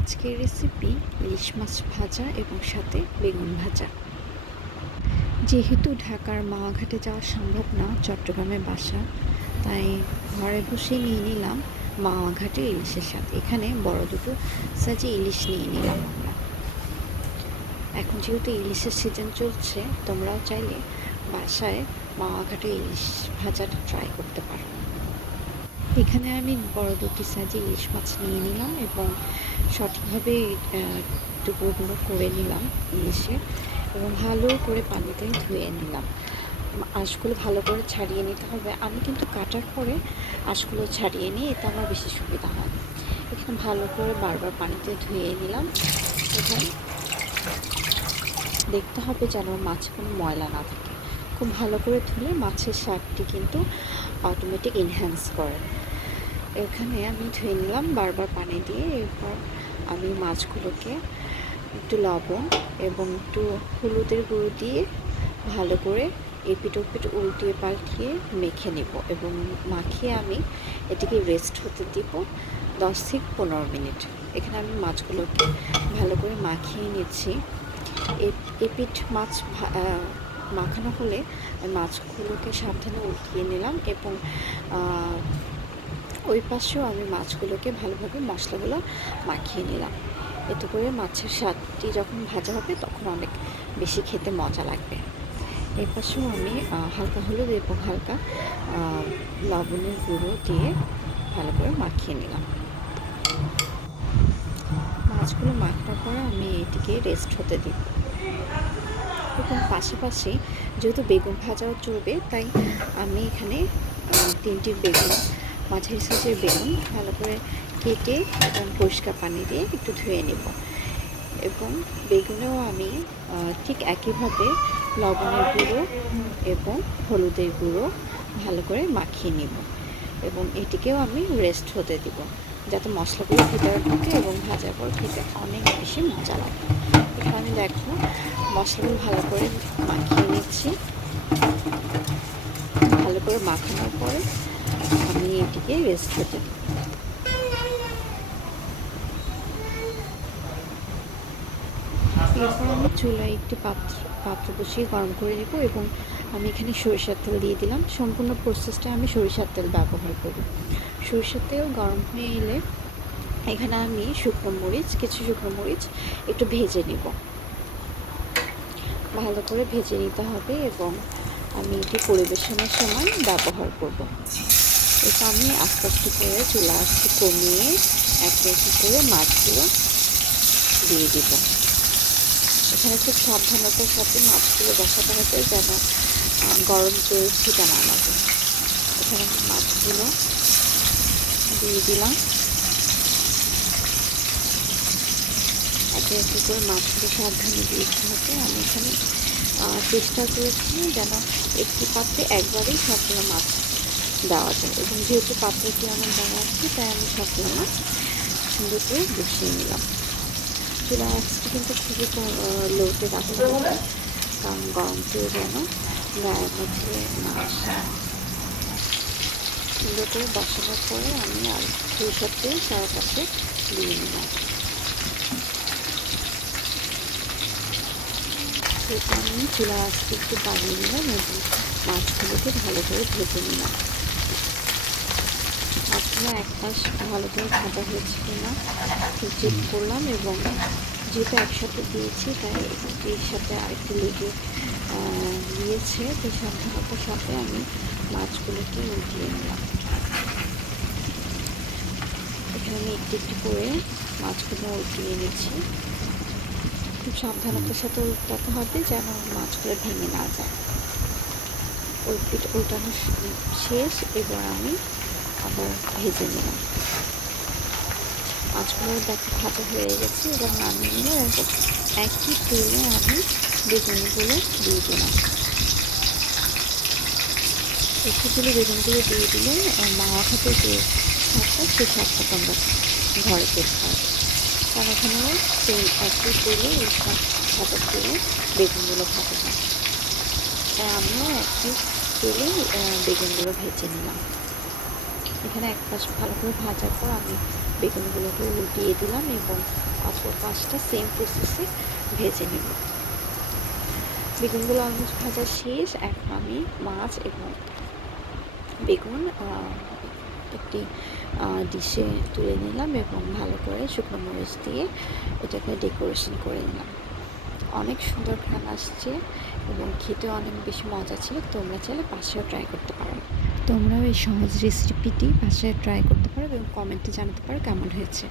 আজকের রেসিপি ইলিশ মাছ ভাজা এবং সাথে বেগুন ভাজা। যেহেতু ঢাকার মাওয়া ঘাটে যাওয়া সম্ভব না, চট্টগ্রামে বাসা, তাই ঘরে বসে নিয়ে নিলাম মাওয়া ঘাটে ইলিশের সাথে। এখানে বড় দুটো সাইজে ইলিশ নিয়ে নিলাম আমরা। এখন যেহেতু ইলিশের সিজন চলছে, তোমরাও চাইলে বাসায় মাওয়া ঘাটে ইলিশ ভাজাটা ট্রাই করতে পারো। এখানে আমি বড় দুটি সাইজে ইলিশ মাছ নিয়ে নিলাম এবং সঠিকভাবে টুকরোগুলো করে নিলাম ইলিশে এবং ভালো করে পানিতে ধুয়ে নিলাম। আঁশগুলো ভালো করে ছাড়িয়ে নিতে হবে। আমি কিন্তু কাটার পরে আঁশগুলো ছাড়িয়ে নিই, এতে আমার বেশি সুবিধা হয়। এখানে ভালো করে বারবার পানিতে ধুয়ে নিলাম এবং দেখতে হবে যেন মাছে কোনো ময়লা না থাকে। খুব ভালো করে ধুলে মাছের স্বাদটি কিন্তু অটোমেটিক এনহ্যান্স করে। এখানে আমি ধুয়ে নিলাম বারবার পানি দিয়ে। এরপর আমি মাছগুলোকে একটু লবণ এবং একটু হলুদের গুঁড়ো দিয়ে ভালো করে এপিট ওপিট উল্টিয়ে পাল্টিয়ে মেখে নেব এবং মাখিয়ে আমি এটিকে রেস্ট হতে দিব 10 থেকে 15 মিনিট। এখানে আমি মাছগুলোকে ভালো করে মাখিয়ে নিচ্ছি। এপিট মাছ মাখানো হলে মাছগুলোকে সাবধানে উল্টিয়ে নিলাম এবং ওই পাশেও আমি মাছগুলোকে ভালোভাবে মশলাগুলো মাখিয়ে নিলাম। এতে করে মাছের স্বাদটি যখন ভাজা হবে তখন অনেক বেশি খেতে মজা লাগবে। এই পাশেও আমি হালকা হলুদ এবং হালকা লবণের গুঁড়ো দিয়ে ভালো করে মাখিয়ে নিলাম। মাছগুলো মাখানোর পরে আমি এটিকে রেস্ট হতে দিই এবং পাশাপাশি যেহেতু বেগুন ভাজাও চলবে, তাই আমি এখানে 3টি বেগুন, মাঝারি সাইজের বেগুন ভালো করে কেটে এবং পরিষ্কার পানি দিয়ে একটু ধুয়ে নেব এবং বেগুনেও আমি ঠিক একইভাবে লবণের গুঁড়ো এবং হলুদের গুঁড়ো ভালো করে মাখিয়ে নেব এবং এটিকেও আমি রেস্ট হতে দিব যাতে মশলাগুলো ভিতরে ঢুকে এবং ভাজার পর খেতে অনেক বেশি মজা লাগে। এখানে দেখো মশলাগুলো ভালো করে মাখিয়ে নিচ্ছি। ভালো করে মাখানোর পরে আমি এটিকে রেস্ট হতে দিব। এরপর আমি চুলায় একটি পাত্র বসিয়ে গরম করে নেব এবং আমি এখানে সরিষার তেল দিয়ে দিলাম। সম্পূর্ণ প্রসেসটা আমি সরিষার তেল ব্যবহার করব। সরিষার তেল গরম হয়ে এলে এখানে আমি কিছু শুকনো মরিচ একটু ভেজে নেব। ভালো করে ভেজে নিতে হবে এবং আমি এটি পরিবেশনের সময় ব্যবহার করব। এটা আমি আস্তে আস্তে করে চুলা আস্তে কমিয়ে একে করে মাছগুলো দিয়ে দিব। এখানে খুব সাবধানতার সাথে মাছগুলো বসাতে হবে যেন গরম তেল ছিটা না লাগে। এখানে মাছগুলো দিয়ে দিলাম। একে করে মাছগুলো সাবধানে দিয়ে দিতে হবে। আমি এখানে চেষ্টা করেছি যেন একটি পাত্রে একবারেই সবগুলো মাছ দেওয়া যায় এবং যেহেতু পাত্রটি আমার দেওয়া আছে তাই আমি সবগুলো মাছ সুন্দর করে বসিয়ে নিলাম। চুলা আঁচটি কিন্তু খুবই লোতে রাখতে হবে, কারণ গরম তেল যেন গায়ের মধ্যে না আসে। সুন্দর করে বসানোর পরে আমি আর সরিষার তেল চারপাশে দিয়ে নিলাম। এরপর আমি চুলা আঁচটি একটু বাড়িয়ে নিলাম এবং মাছগুলোকে ভালো করে ভেজে নিলাম। মাছগুলো এক পাশ ভালো করে ভাজা হয়েছে কিনা চেক করলাম এবং যেহেতু একসাথে দিয়েছি তাই এর সাথে আরেকটু লেগে দিয়েছে, তো সাবধানতার সাথে আমি মাছগুলোকে উল্টিয়ে নিলাম। এখানে আমি একটু একটু করে মাছগুলো উল্টিয়ে নিচ্ছি। খুব সাবধানতার সাথে উল্টাতে হবে যেন মাছগুলো ভেঙে না যায়। উল্টানো শেষ, এবার আমি আবার ভেজে নিলাম। মাছগুলো দেখো ভাজা হয়ে গেছে, এবার নামিয়ে নিলে একই তেলে আমি বেগুনগুলো দিয়ে দিলাম। একটু তেলে বেগুনগুলো দিয়ে দিলে মাওয়া ঘাটে যে স্বাদটা সেই স্বাদটা তোমরা ঘরে পেতে পারবে। কারণ এখানেও তেল একই তেলে এই ভাজার তেলে বেগুনগুলো ভাজা হয়, তাই আমিও একই তেলে বেগুনগুলো ভেজে নিলাম। এখানে এক পাশ ভালো করে ভাজার পর আমি বেগুনগুলোকে উল্টিয়ে দিলাম এবং অপর পাশটা সেম প্রসেসে ভেজে নেব। বেগুনগুলো অলমোস্ট ভাজা শেষ। এখন আমি মাছ এবং বেগুন একটি ডিশে তুলে নিলাম এবং ভালো করে শুকনো মরিচ দিয়ে এটাকে ডেকোরেশন করে নিলাম। অনেক সুন্দর ঘ্রাণ আসছে এবং খেতে অনেক বেশি মজা ছিল। তোমরা চাইলে বাসায়ও ট্রাই করতে পারো। তোমরাও এই সহজ রেসিপিটি বাসায় ট্রাই করতে পারো এবং কমেন্টে জানাতে পারো কেমন হয়েছে।